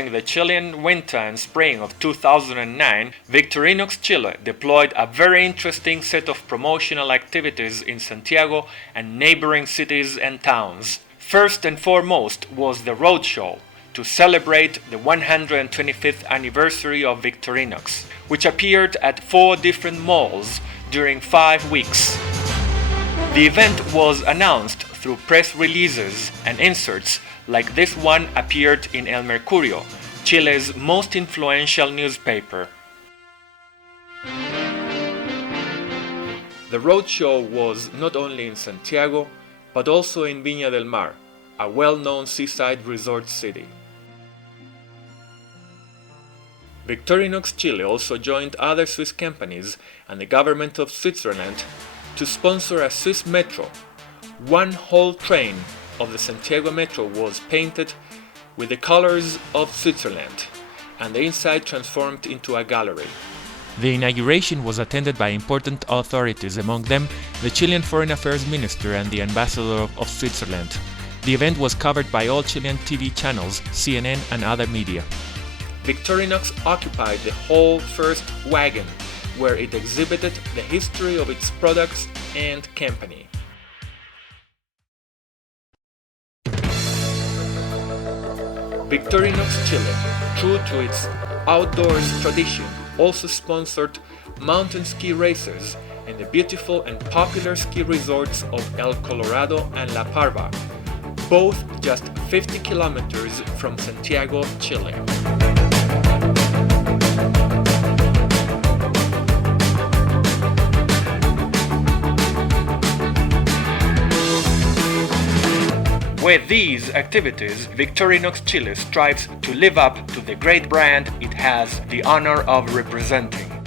During the Chilean winter and spring of 2009, Victorinox Chile deployed a very interesting set of promotional activities in Santiago and neighboring cities and towns. First and foremost was the roadshow, to celebrate the 125th anniversary of Victorinox, which appeared at 4 different malls during 5 weeks. The event was announced through press releases and inserts like this one appeared in El Mercurio, Chile's most influential newspaper. The roadshow was not only in Santiago, but also in Viña del Mar, a well-known seaside resort city. Victorinox Chile also joined other Swiss companies and the government of Switzerland to sponsor a Swiss metro. One whole train of the Santiago metro was painted with the colors of Switzerland, and the inside transformed into a gallery. The inauguration was attended by important authorities, among them the Chilean Foreign Affairs Minister and the Ambassador of Switzerland. The event was covered by all Chilean TV channels, CNN and other media. Victorinox occupied the whole first wagon, where it exhibited the history of its products and company. Victorinox Chile, true to its outdoors tradition, also sponsored mountain ski races in the beautiful and popular ski resorts of El Colorado and La Parva, both just 50 kilometers from Santiago, Chile. With these activities, Victorinox Chile strives to live up to the great brand it has the honor of representing.